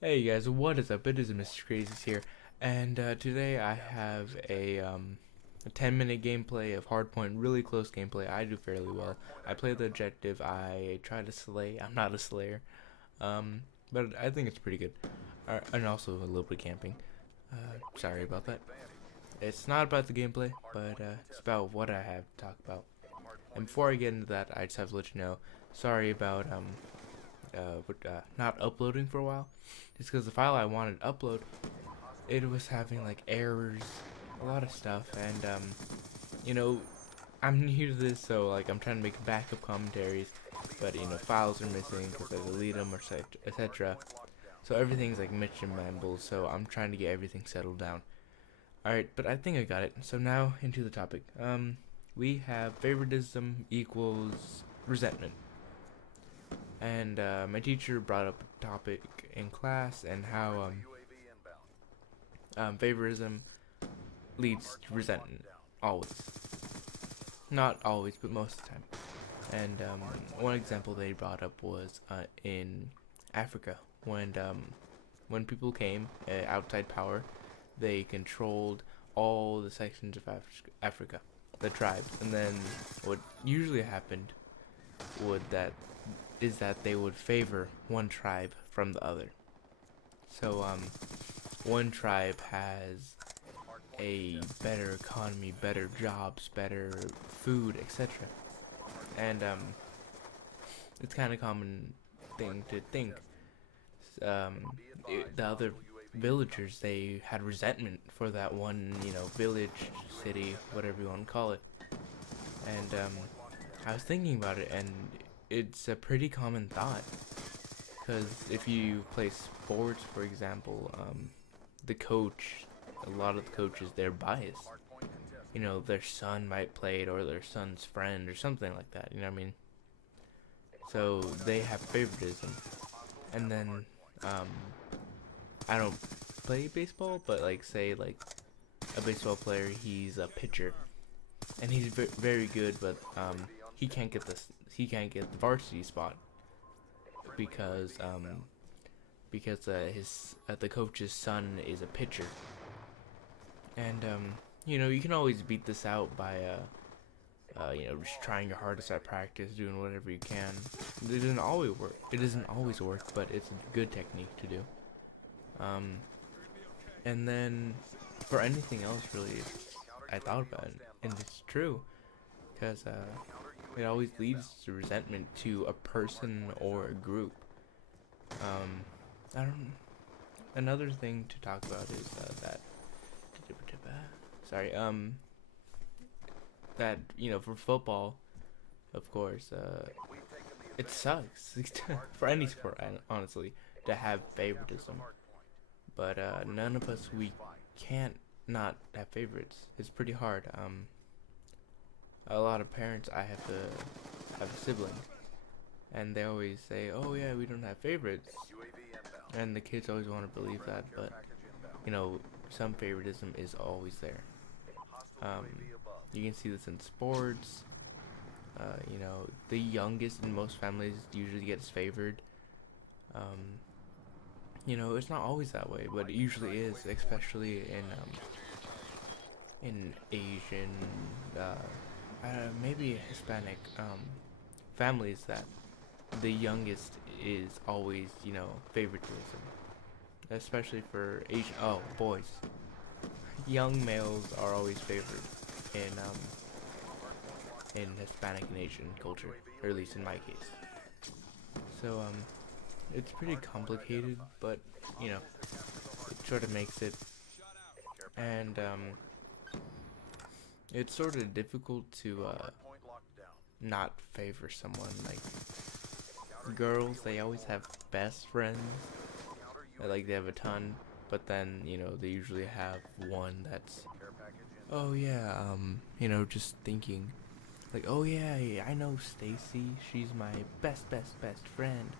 Hey guys, what is up? It is Mr.KrAiZeeZ here, and today I have a 10-minute gameplay of Hardpoint, really close gameplay. I do fairly well. I play the objective. I try to slay. I'm not a slayer, um, but I think it's pretty good. And also a little bit of camping. Sorry about that. It's not about the gameplay, but it's about what I have to talk about. And before I get into that, I just have to let you know, sorry about not uploading for a while. Just because the file I wanted to upload, it was having like errors, a lot of stuff, and you know, I'm new to this, so like I'm trying to make backup commentaries, but files are missing because I delete them or etc. So everything's like mixed and mambled. So I'm trying to get everything settled down. All right, but I think I got it. So now into the topic. We have favoritism equals resentment. And my teacher brought up a topic in class and how favoritism leads to resentment. Always. Not always, but most of the time. And one example they brought up was in Africa when people came outside power, they controlled all the sections of Africa, the tribes, and then what usually happened would that is that they would favor one tribe from the other. So one tribe has a better economy, better jobs, better food, etc. And it's kind of common thing to think. The other villagers, they had resentment for that one, village, city, whatever you want to call it. And I was thinking about it, and it's a pretty common thought. Because if you play sports, for example, the coach, a lot of the coaches, they're biased. Their son might play it, or their son's friend, or something like that. You know what I mean? So they have favoritism. And then, um, I don't play baseball, but like, say, like, a baseball player, he's a pitcher. And he's very good, but, he can't get the varsity spot because his the coach's son is a pitcher, and you can always beat this out by just trying your hardest at practice, doing whatever you can. It doesn't always work. It doesn't always work, but it's a good technique to do. Um, and then for anything else, really, I thought about it, and it's true, because it always leads to resentment to a person or a group. Um, I don't. Another thing to talk about is that. Sorry. That for football, of course, it sucks for any sport, honestly, to have favoritism. But none of us, we can't not have favorites. It's pretty hard. A lot of parents, I have a sibling, and they always say, "Oh yeah, we don't have favorites," and the kids always want to believe that, but some favoritism is always there. Um, you can see this in sports. The youngest in most families usually gets favored. Um, it's not always that way, but it usually is, especially in Asian, maybe Hispanic families, that the youngest is always, favoritism, especially for Asian. Oh, boys, young males are always favored in Hispanic and Asian culture, or at least in my case. So it's pretty complicated, but it sort of makes it, and it's sort of difficult to not favor someone. Like girls, they always have best friends, like they have a ton, but then they usually have one that's, oh yeah, just thinking like, oh yeah, I know Stacy, she's my best friend.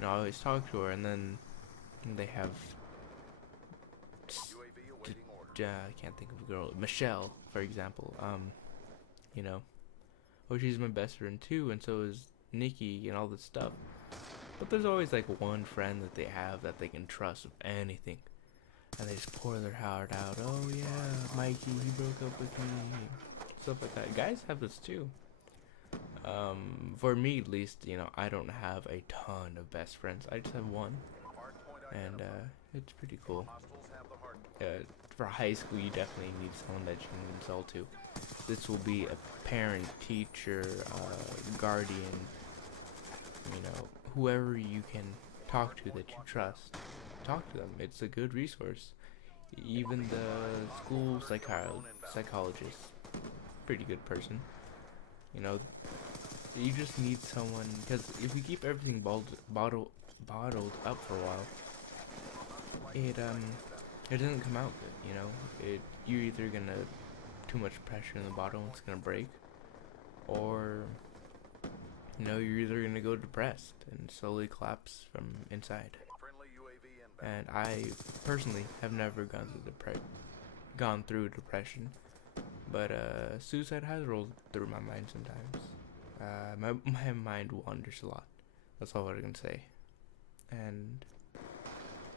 I always talk to her, and then they have, I can't think of a girl, Michelle, for example. You know, oh, she's my best friend too, and so is Nikki, and all this stuff. But there's always like one friend that they have that they can trust with anything. And they just pour their heart out. Oh yeah, Mikey, he broke up with me. Stuff like that. Guys have this too. For me at least, you know, I don't have a ton of best friends. I just have one. And it's pretty cool. For high school, you definitely need someone that you can consult to. This will be a parent, teacher, guardian, you know, whoever you can talk to that you trust. Talk to them. It's a good resource. Even the school psychologist, pretty good person. You know, you just need someone, because if you keep everything bottled up for a while, it doesn't come out good. You know, you're either gonna too much pressure in the bottle and it's gonna break, or you know, you're either gonna go depressed and slowly collapse from inside. And I personally have never gone through depression, but suicide has rolled through my mind sometimes. My mind wanders a lot. That's all I can say. And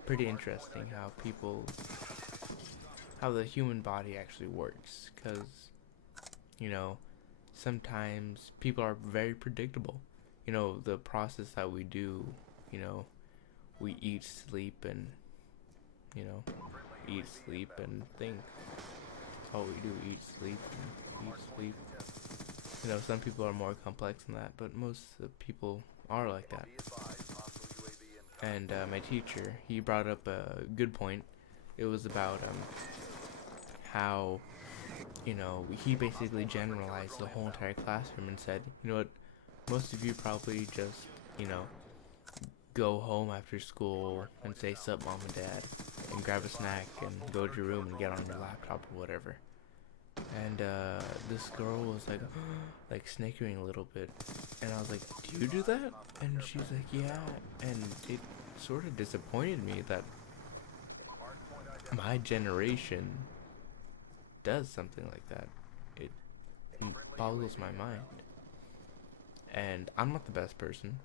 pretty interesting how the human body actually works, because you know, sometimes people are very predictable. You know, the process that we do, you know, we eat, sleep, and, you know, eat, sleep, and think. That's all we do, eat, sleep, and eat, sleep. You know, some people are more complex than that, but most of the people are like that. And my teacher, he brought up a good point. It was about how, you know, he basically generalized the whole entire classroom and said, you know what, most of you probably just, you know, go home after school and say sup mom and dad and grab a snack and go to your room and get on your laptop or whatever. And this girl was like like snickering a little bit, and I was like, do you do that? And she's like, yeah. And it sort of disappointed me that my generation does something like that. It boggles my mind. And I'm not the best person,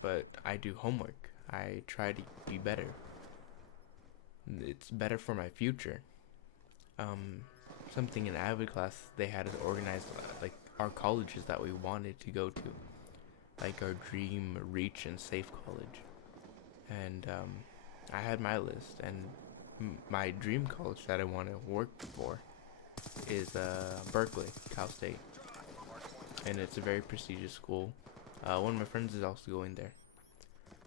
but I do homework. I try to be better. It's better for my future. Something in Avid class, they had us organize like our colleges that we wanted to go to, like our dream, reach, and safe college. And I had my list, and my dream college that I want to work for is Berkeley, Cal State, and it's a very prestigious school. One of my friends is also going there.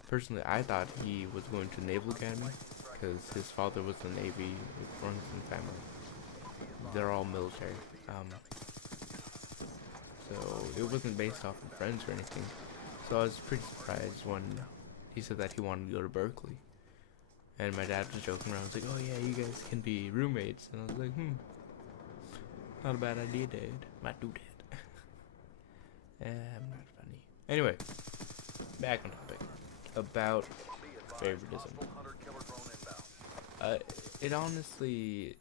Personally, I thought he was going to Naval Academy because his father was in the Navy, it runs in the family. They're all military. So it wasn't based off of friends or anything. So I was pretty surprised when he said that he wanted to go to Berkeley. And my dad was joking around. I was like, oh yeah, you guys can be roommates. And I was like, not a bad idea, Dad. Might do that. I'm not funny. Anyway, back on topic. About favoritism. It honestly,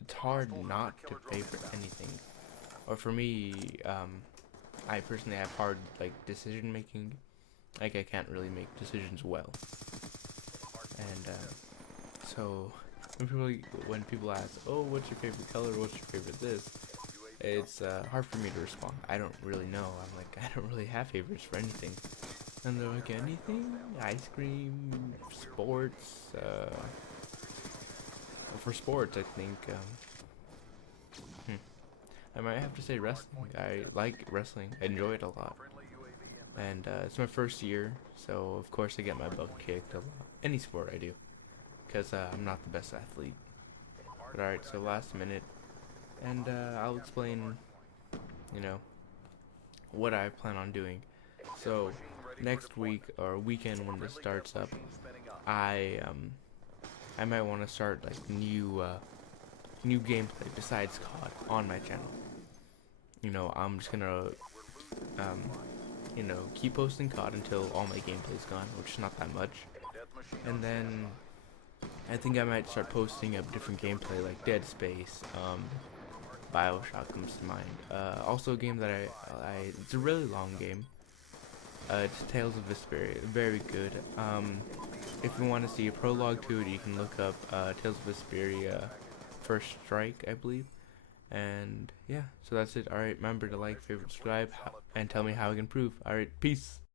it's hard not to favorite anything. Or for me, I personally have hard, like, decision making. Like, I can't really make decisions well. And, so, when people ask, oh, what's your favorite color, what's your favorite this, it's, hard for me to respond. I don't really know. I'm like, I don't really have favorites for anything. And they're like, anything? Ice cream, sports, for sports, I think, I might have to say wrestling. I like wrestling. I enjoy it a lot. And it's my first year, so of course I get my butt kicked a lot. Any sport I do, because I'm not the best athlete. But alright, so last minute, and I'll explain, you know, what I plan on doing. So next week or weekend when this starts up, I might want to start like new gameplay besides COD on my channel. You know, I'm just gonna you know, keep posting COD until all my gameplay's gone, which is not that much. And then I think I might start posting up different gameplay like Dead Space, BioShock comes to mind. Also a game that it's a really long game. It's Tales of Vesperia, very good. If you want to see a prologue to it, you can look up Tales of Vesperia First Strike, I believe. And yeah, so that's it. Alright, remember to like, favorite, subscribe, and tell me how I can improve. Alright, peace.